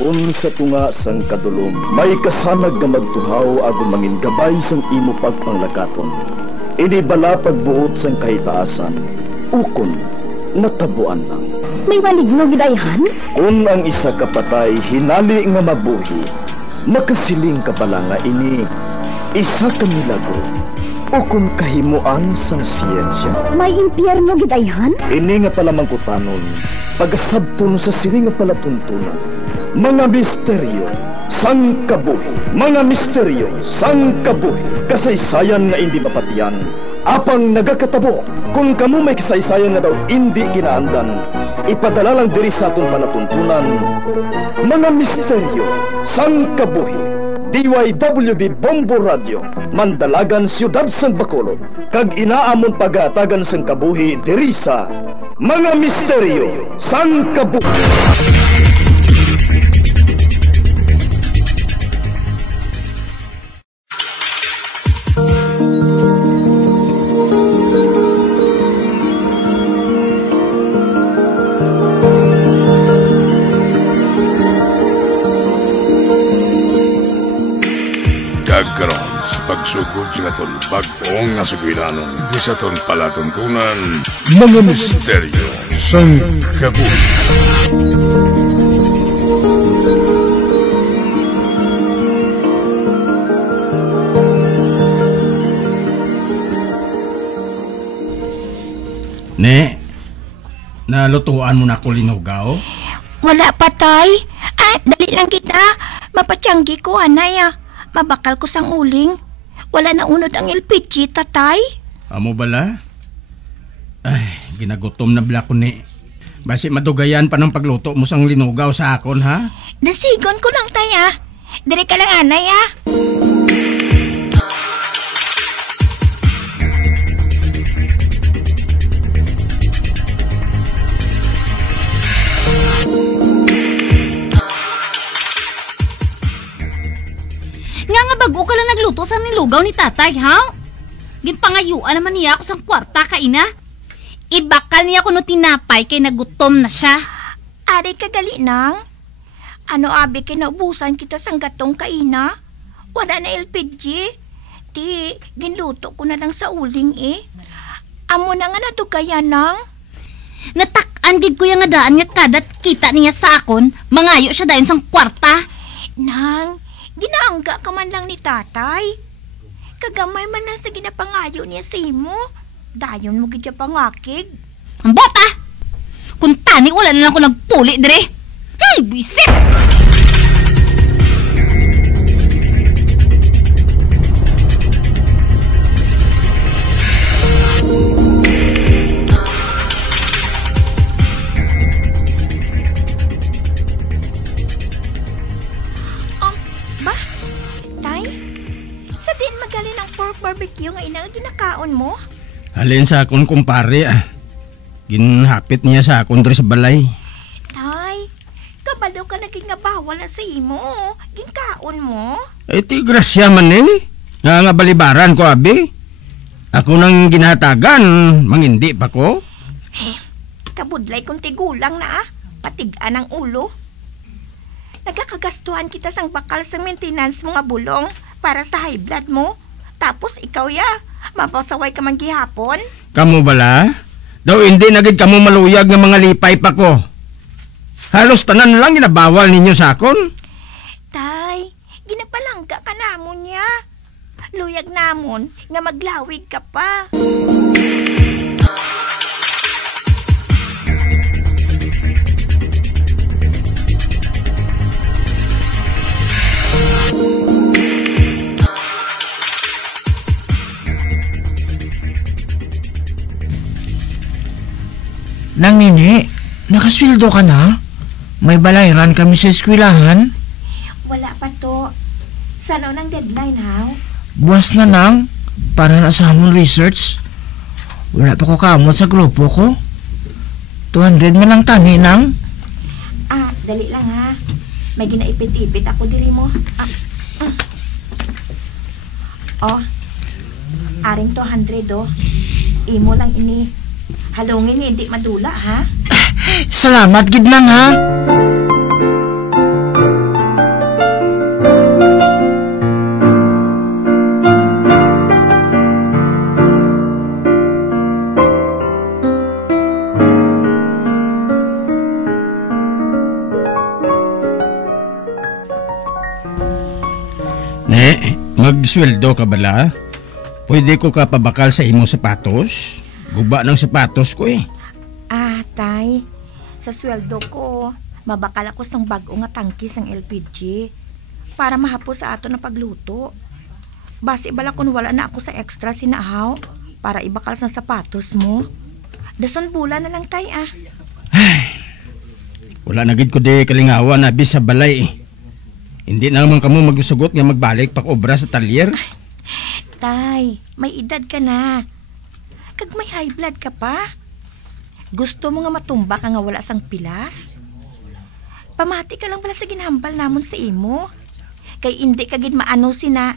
Kung sa tunga sang kadulom, may kasanag nga magtuhaw agon mangin gabay sang imo pagpanglakaton. Ini bala pagbuot sang kahitaasan, ukon natabuan lang. May maligno gidayhan? Kung ang isa kapatay hinali nga mabuhi, makasiling ka pala nga ini isa ka milagro o kung kahimuan sang siyensya. May impyerno gidayhan? Ini nga pala mangkutanon, pagasabton sa sili nga palatuntunan. Mga misteryo sang kabuhi, mga misteryo sang kabuhi, kasaysayan nga hindi mapatiyan, apang nagakatabo. Kung kamo may kasaysayan nga daw hindi ginaandan, ipadala lang diri sa atong palatuntunan. Mga misteryo sang kabuhi, DYWB Bombo Radio, Mandalagan, Siyudad sang Bacolod, kag inaamon pagatagan sang kabuhi diri sa Mga Misteryo sang Kabuhi. Karon sa pagsugod sa katon bag-ong nga sugilanon di sa ton palatuntunan, Mga Misteryo sang Kabuhi. Ne, nalutuan mo na ko linugaw? Wala pa, tay. Dali lang kita. Mapatiyanggi ko, anay. Mabakal ko sang uling. Wala na unod ang LPG, tatay. Amo bala? Ay, ginagutom na bala ko ni. Basi madugayan pa ng pagluto mo sang linugaw sa akon, ha? Dasigon ko lang, tay, Dire ka lang, anay, Bago ka lang nagluto sa nilugaw ni tatay, ha? Ginpangayuan naman niya ako sang kwarta, kaina. Ibakal niya ko no tinapay kay nagutom na siya. Ari ka gali nang? Ano abi kinaubusan kita sang gatong kaina? Wala na LPG. Ti, ginluto ko na lang sa uling Amo na nga natugayan nang? Natak-an gid ko yung nga daan nga kadat kita niya sa akon, mangayo siya dayon sang kwarta. Nang, ginaangga ka man lang ni tatay. Kagamay man na sa ginapangayo niya sa imo. Dayon mo gidya pangakig. Ang bota! Kung tani wala na lang ako nagpuli dire. Buisit! Barbecue nga ginakaon mo? Halin sa akon kumpare, ginhapit niya sa akon diri sa balay. Tay, kabalo ka naging nga bawal na sa imo. Ginkaon mo? Ti grasya man nga balibaran ko, abi. Ako nang ginhatagan, mangindi pa ko. Kabudlay kung tigulang na patigaan ang ulo. Nagkakagastuhan kita sang bakal sa maintenance mga bulong para sa high blood mo. Tapos ikaw mapasaway ka man gihapon? Kamu bala? Daw hindi nagid kamo maluyag ng mga lipay pa ko. Halos tanan lang ginabawal ninyo sa akon. Tay, ginapalangga ka namon niya. Luyag namon nga maglawig ka pa. Nang nini, nakasweldo ka na? May balayran kami sa eskwelahan? Wala pa to. Saan nang deadline, ha? Buwas na nang, para na sa hamon research. Wala pa ko kamot sa grupo ko. 200 man lang tani nang. Dali lang ha. May ginaipit-ipit ako diri mo. Aring 200 Imo lang ini. Halungin hindi madula, ha? Salamat gid nang, ha? Magsweldo ka bala? Pwede ko ka pabakal sa imong sapatos? Guba ng sapatos ko eh. Tay, sa sweldo ko, mabakal ako sang bago nga tangki sang LPG para mahapos sa ato na pagluto. Basi bala kung wala na ako sa extra sinahaw para ibakal sa sapatos mo. Dason bulan na lang, tay, Wala na gid ko di kalingawan na bis sa balay eh. Hindi na naman kamo magsugot nga magbalik pa obra sa talyer. Tay, may edad ka na. Kag may high blood ka pa. Gusto mo nga matumba ka nga wala sang pilas? Pamati ka lang pala sa ginhambal namon sa imo. Kay hindi ka gid maano sina.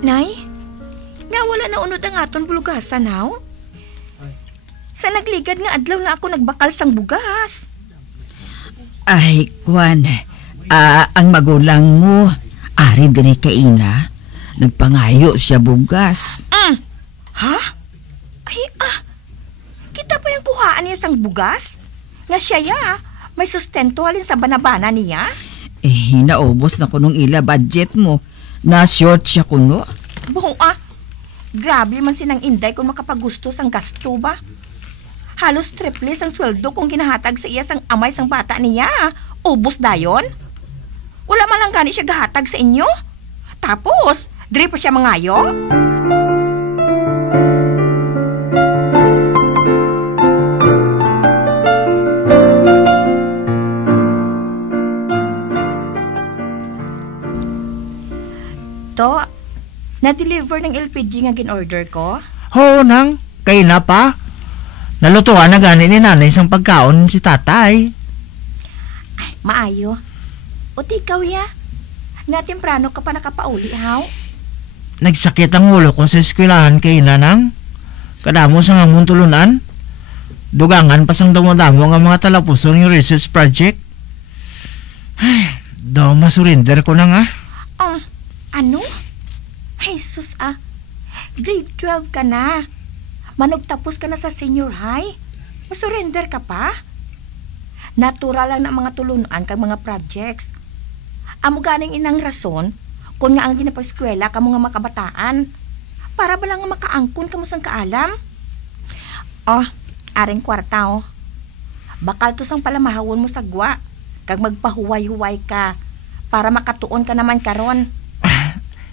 Nay, nga wala na unod ang aton bulugasan, haw? Sa nagligad nga adlaw na ako nagbakal sang bugas. Ay, Kwan, ang magulang mo, ari diri kay ina, nagpangayo siya bugas. Ha? Ay, kita pa yung kuhaan niya sang bugas? Nga siya may sustento halin sa banabana niya? Naubos na ko nung ila budget mo. Na-short siya kuno. Grabe man sinang inday kung makapagusto sang gasto ba? Halos triple ang sweldo kung ginahatag sa iya sang amay sang bata niya. Ubos dayon? Wala man lang gani siya gahatag sa inyo? Tapos, diri pa siya mangayo? To, na-deliver ng LPG nga gin-order ko? Oo, nang. Kay na pa. Nalutuan na gani ni nanay sang pagkaon si tatay. Ay, maayo. O di ikaw nga temprano ka pa nakapauli, haw? Nagsakit ang ulo ko sa eskwelahan kay nanang. Kadamo sa nga mong tulunan. Dugangan pa sang damo-damo nga mga talapusong yung research project. Ay, daw masurrender ko na nga. Ano? Ay, sus grade 12 ka na. Manugtapos ka na sa senior high. Masurrender ka pa? Natural lang na mga tulunan kang mga projects. Amo ganing inang rason kung nga ang ginapaskwela ka mga makabataan. Para ba lang makaangkon ka mo sang kaalam? Aring kwarta, Bakal to sang palamahawon mo sa gwa. Kag magpahuway-huway ka. Para makatuon ka naman karon.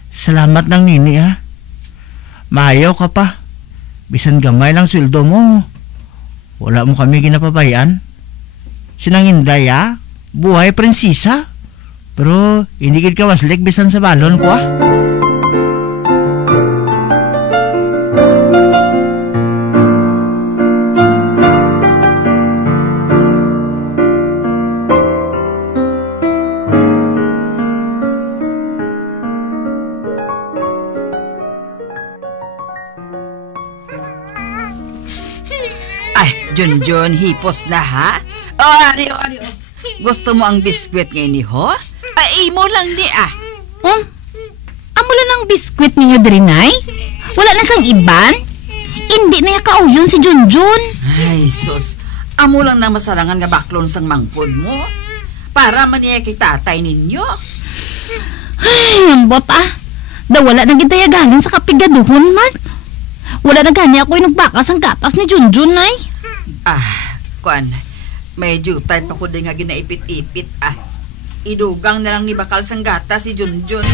Salamat ng nini, Maayaw ka pa. Bisan gamay lang sweldo mo. Wala mo kami ginapabayan. Sinang Inday, buhay prinsesa. Pero hindi gid ka waslik bisan sa balon ko, Junjun, hipos na ha? Ari. Gusto mo ang biskwit ngayon ni ho? Imo lang ni Amo lang ang biskwit niyo Drinay? Wala na sang iban? Hindi na kauyon si Junjun. Ay, sus. Amo lang na masarangan nga baklon sang mangkod mo. Para maniya kay tatay ninyo. Ay, ambot Da wala na gitaya galing sa kapigaduhon man. Wala na gani ako inugbakas ang gatas ni Junjun, ay. Kwan, medyo time pa ko din nga ginaipit-ipit, Idugang na lang ni bakal sang gata si Junjun.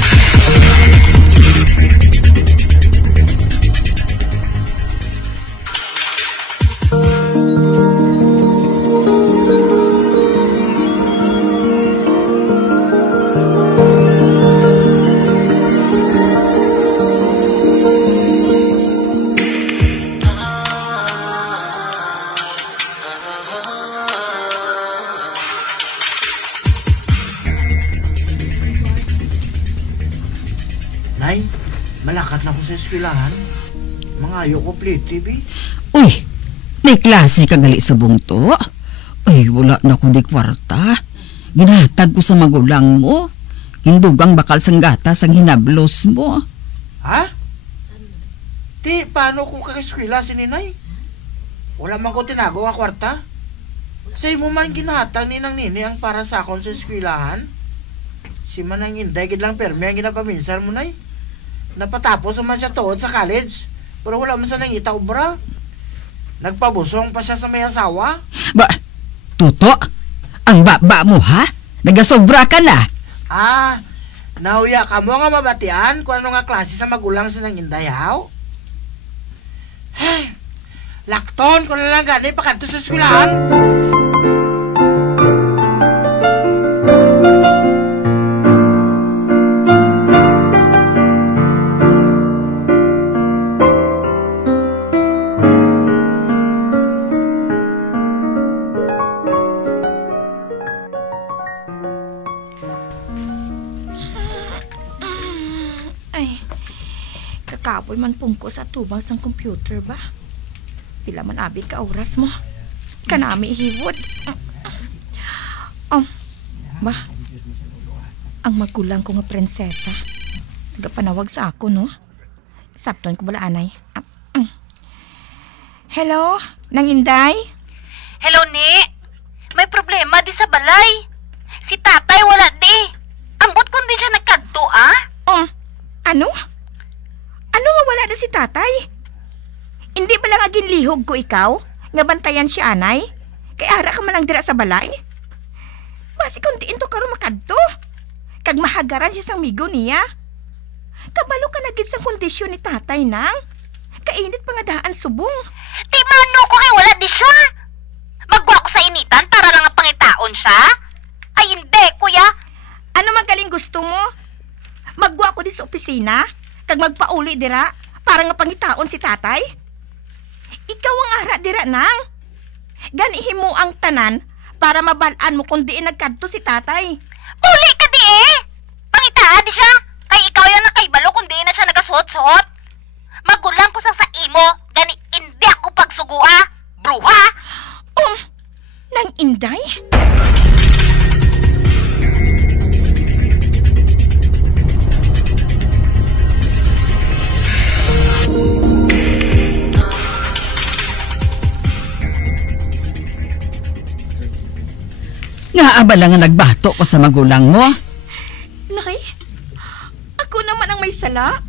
Nay, malakat na ko sa eskwelahan. Mga ayaw ko plate TV. Uy, may klase ka gali sa bungto? Ay, wala na ko di kwarta. Ginatag ko sa magulang mo. hindugang bakal sanggata sang hinablos mo. Ha? Ti, paano kung kakiskwila si Ninay? Wala man ko tinago nga kwarta. Sa imo man ginahatang ni nang nini ang para sa akon sa eskwilahan. Si Manang Inday gid lang permi ang ginapaminsan mo, Nay. Napatapos naman siya tuod sa college, pero wala man sa nangita obra. Nagpabusong pa siya sa may asawa. Ba, Tuto, ang baba mo ha? Nagasobra ka na. Nahuya ka mo nga mabatian kung ano nga klase sa magulang sa nang Inday, haw? Lakton ko na lang gani pakanto sa eskwilahan. Kakapoy man pungko sa tubang sang computer ba? Pila man abi ka oras mo. Kanami hiwod. Ba? Ang magulang ko nga prinsesa. Nagapanawag sa ako, no? Sabton ko bala anay. Hello? Nang Inday? Hello, ni. May problema di sa balay. Si tatay wala di. Ambot kung di siya nagkadto, Ano? Ano nga wala na si tatay? Hindi ba lang aging lihog ko ikaw? Nga bantayan si anay? Kaya ara ka man lang dira sa balay? Basi kung diin to karon makadto. Kag mahagaran siya sang migo niya. Kabalo ka na gid sang kondisyon ni tatay nang. Kainit pa nga daan subong. Di mano ko kay wala di siya. Magwa ko sa initan para lang ang pangitaon siya. Ay hindi, kuya. Ano man galing gusto mo? Magwa ko di sa opisina? Kag magpauli dira para nga pangitaon si tatay? Ikaw ang ara dira nang. Ganihin mo ang tanan para mabalaan mo kung diin nagkadto si tatay. Uli ka di Pangitaan di siya. Kay ikaw yan nakaibalo kung diin na siya nagasuot-suot. Magulang ko sa imo, gani hindi ako pagsugua. Bruha! Nang Inday? Nga abala nga nagbato ko sa magulang mo. Nay, ako naman ang may sala.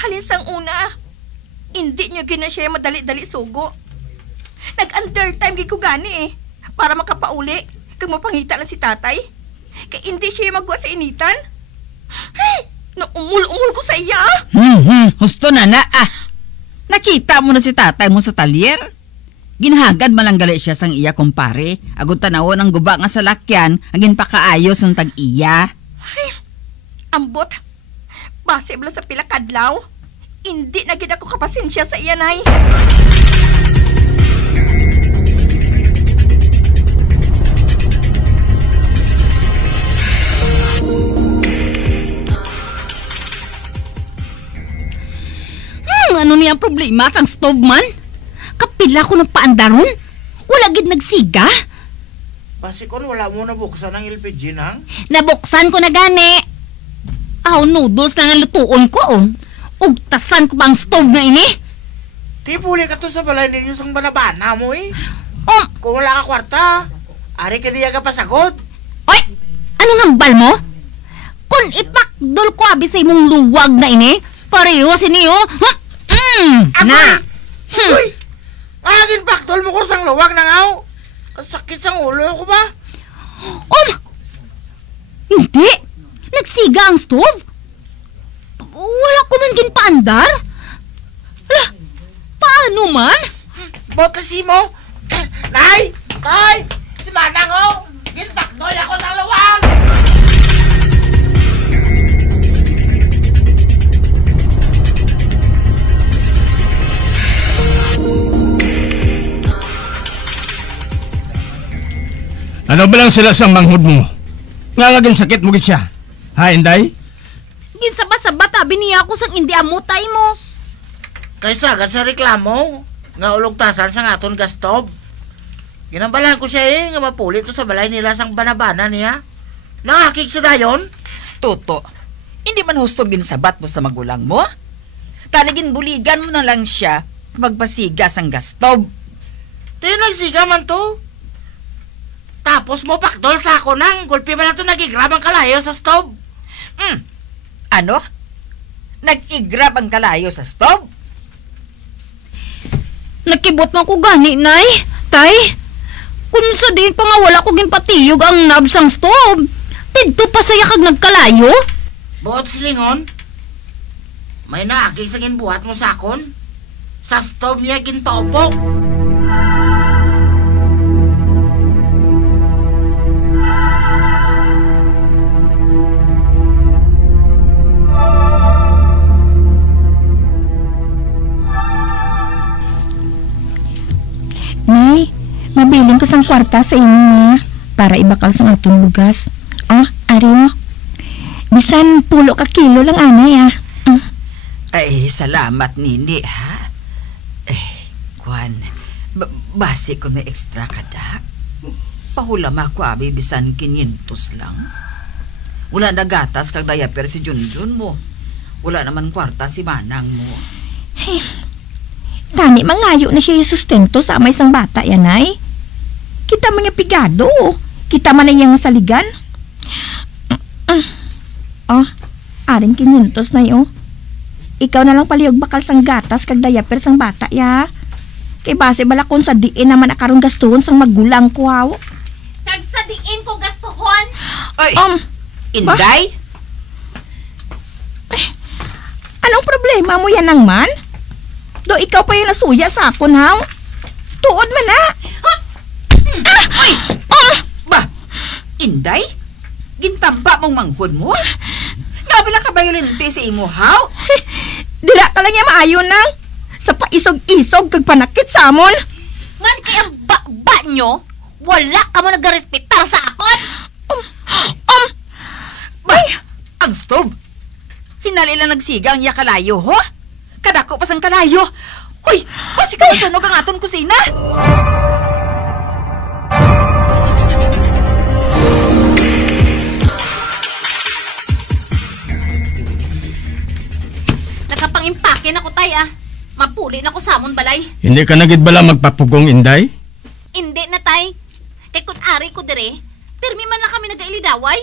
Halinsang una, hindi niyo gina siya madali-dali sugo. Nag-undertime ko gani para makapauli kag mapangita na si tatay. Kaya hindi siya magwa sa initan. Naumul-umul ko sa iya. Husto na. Nakita mo na si tatay mo sa talyer? Ginhagad malanggali siya sang iya kumpare. Agud tanawon ang guba nga sa lakyan, agin pakaayos ng tag-iya. Ambot. Base bala sa pila kadlaw. Hindi na gid ako kapasensya sa iya, nay. Ano niya ang problema sang stove man? Kapila ko ng paandaron? Wala gid nagsiga? Pasikon, wala mo nabuksan ang LPG nang? Nabuksan ko na gani. Noodles na nga lutuon ko, Ugtasan ko pa ang stove na ini. Tipuli ka to sa balay ninyo sang banabana mo, Kung wala ka kwarta, ari ka niya ka pasagod. Oy! Ano hambal mo? Kung ipakdol ko abi sa imong luwag na ini, pareho siniyo, Na! Uy! Agin paktol mo ko sang luwag na ngaw. Sakit sang ulo ko ba? Hindi! Nagsiga ang stove? Wala ko man ginpaandar? Paano man? Botasi mo! Nay! Tay! Si Manang, ginpaktol ako sang luwag! Ano ba lang sila sa manghod mo? Nga sakit mo gid siya. Ha, Inday? Ginsabat-sabat abi niya ako sang indi amutay mo. Kaysa agad sa reklamo, nga ulugtasan sa ngaton gastob. Ginambalan ko siya nga mapuli to sa balay nila sang banabana niya. Nakakik sa dayon. Toto, hindi man hustog din sabat mo sa magulang mo? Talagin buligan mo na lang siya magpasigas ang gastob. Tayo nagsiga man to. Tapos mo pakdol sa ako nang gulpi man na to nagigrab ang kalayo sa stove. Ano? Nag-igrab ang kalayo sa stove? Nakibot man ko gani, nay. Tay, kung sa din pa nga wala ko ginpatiyog ang knobs ang stove. Tidto pa saya kag nagkalayo. Buot silingon. May naagig sa ginbuhat mo sa akon. Sa stove niya ginpaupok. Nay, mabiling ko sang kwarta sa inyo na para ibakal sa atong lugas. Oh, ari mo. Bisan pulo ka kilo lang anay Ay, salamat nini, ha? Kwan, basi ko may extra kada. Pahulam ako, abi, bisan 500 lang. Wala na gatas kag diaper si Junjun mo. Wala naman kwarta si Manang mo. Tani mangayo na siya yung sustento sa amay sang bata yan ay. Kita man yung pigado. Kita man na yung saligan. Oh, aring 500 na yun. Ikaw na lang palihog bakal sang gatas kag diaper sang bata ya. Kay base balakon sa diin naman akaron gastuhon sang magulang ko haw. Kag sa diin ko gastuhon. Oy, Inday? Anong problema mo yan nang man? Do ikaw pa yung nasuya sa akon haw. Tuod man na. Ba, Inday? Gintamba mong manghod mo? Grabe na kabayolente si imo, haw? Dila ka lang niya maayo nang. Sa paisog-isog kag panakit sa amon. Man kaya ba nyo, wala ka mo nagrespektar sa akon. Ba, ang stove? Hinali lang nagsiga ang iya kalayo, ho? Kadako pa sang kalayo. Uy, basi ka masunog ang aton kusina. Nakapang-impake na ko, tay, Mapuli na ko samon balay. Hindi ka nagid bala magpapugong, Inday? Hindi na, tay. Kay kun ari ko dire, pirmi man lang kami nagailidaway.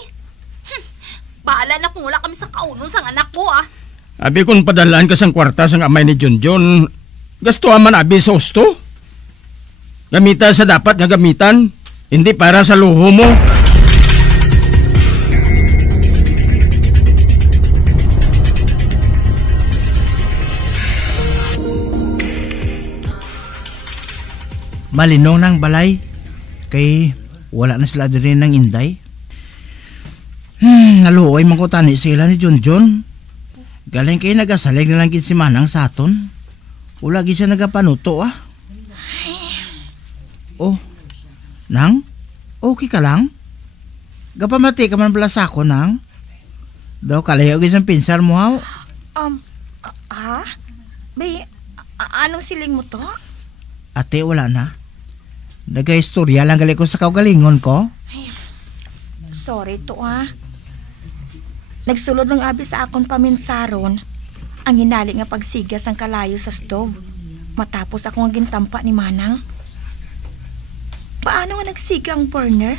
Baala na kung wala kami sa kaunon sang anak ko, Abi kung padalaan ka sang kwarta sang amay ni Junjun, gasto man abi sa usto. Gamitan sa dapat nga gamitan, hindi para sa luho mo. Malinong ng balay. Kay wala na sila din ng Inday. Naluoy man ko tani sila ni Junjun. Galing kayo nagasalig na lang si Manang sa aton. Wala gid siya nagapanuto Oh, Nang? Okay ka lang? Gapamati ka man pala sa ako, Nang? Daw kalayo gid ang pinsar mo, haw? Ha? Bay, anong siling mo to? Ate, wala na. Nag-istorya lang gali ko sa kaugalingon ko. Sorry to, Nagsulod ng abi sa akon paminsaron ang hinali nga pagsigas ang kalayo sa stove matapos ako ang gintampa ni Manang. Paano nga nagsiga ang burner?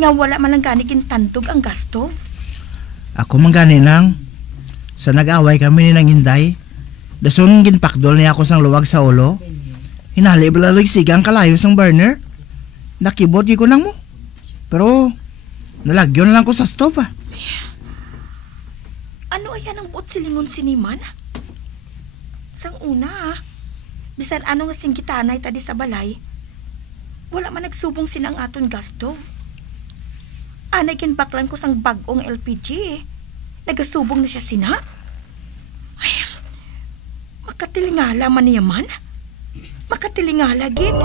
Nga wala man lang gani gintantog ang gas stove? Ako man gani nang. Sa nag-away kami ni nang Inday, dason ginpakdol niya ako sang luwag sa ulo. Hinali bala nagsiga ang kalayo sang burner. Nakibot ko nang mo. Pero nalagyon na lang ko sa stove. Ano ayan ang buot silingon siniman? Sang una, bisan ano nga singgitanay tadi sa balay, wala man nagsubong sinang aton gas stove. Anay kinbaklan ko sang bagong LPG. Nagasubong na siya sina. Ay, makatilingala man niya man. Makatilingala, gid.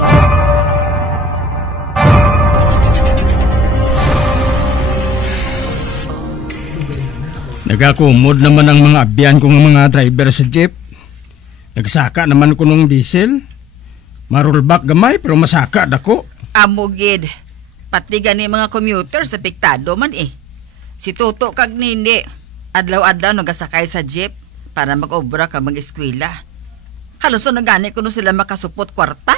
Nagakumod naman ang mga abyan kong mga driver sa jeep. Nagsaka naman ko ng diesel. Marulbak gamay pero masaka dako. Amo gid. Pati gani mga commuter sa piktado man Si Tuto kag Nini, adlaw-adlaw nagasakay sa jeep para mag-obra ka mag-eskwela. Halos na gani kuno sila makasupot kwarta.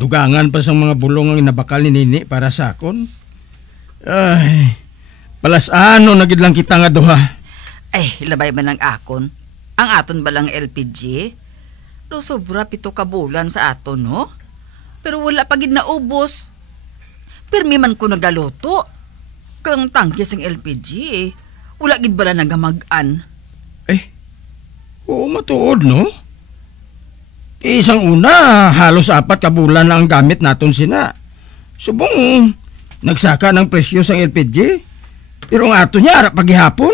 Dugangan pa sa mga bulong ang inabakal ni Nini para sa akon. Ay, palas ano nagid lang kita nga duha. Ay, labay man ang akon. Ang aton balang LPG? Lo sobra 7 ka bulan sa aton, no? Pero wala pa gid naubos. Pirmi man ko nagaluto. Kang tangke sing LPG, wala gid bala nagamag-an. Oo, matuod, no? Isang una, halos 4 ka bulan lang ang gamit naton sina. Subong, nagsaka ng presyo sa LPG. Pero ang ato niya, harap paghihapon.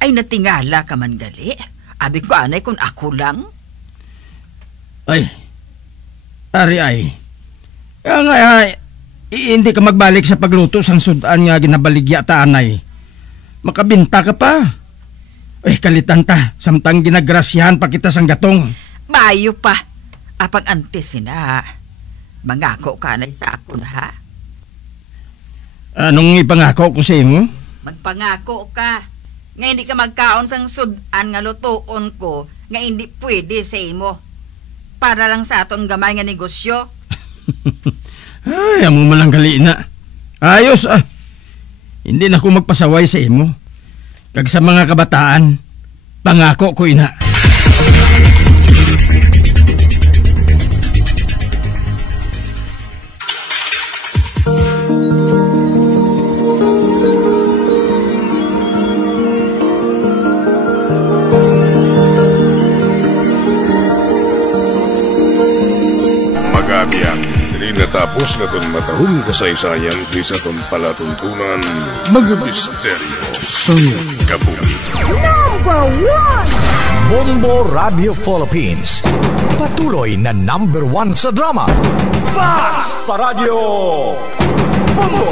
Ay, natingala ka man gali. Abi ko anay kung ako lang. Ay, ari ay. Kaya nga, hindi ka magbalik sa pagluto sang sudan nga ginabaligya ta anay. Makabinta ka pa. Ay, kalitan ta, samtang ginagrasyahan pa kita sang gatong. Maayo pa. Apang antes sina. Mangako ka na sa ako na ha. Anong ipangako ko sa imo? Magpangako ka. Nga hindi ka magkaon sang sudan nga lutoon ko nga hindi pwede sa imo. Para lang sa aton gamay nga negosyo. Ay, amo malang gali na. Ayos Hindi na ko magpasaway sa imo. Kag sa mga kabataan, pangako ko ina. Magabiang, dili natapos na itong matahong kasaysayan di sa itong palatuntunan, mga misteryo sa kabuhi. Bombo Radio Philippines. Patuloy na #1 sa drama. Fast Radio Bombo!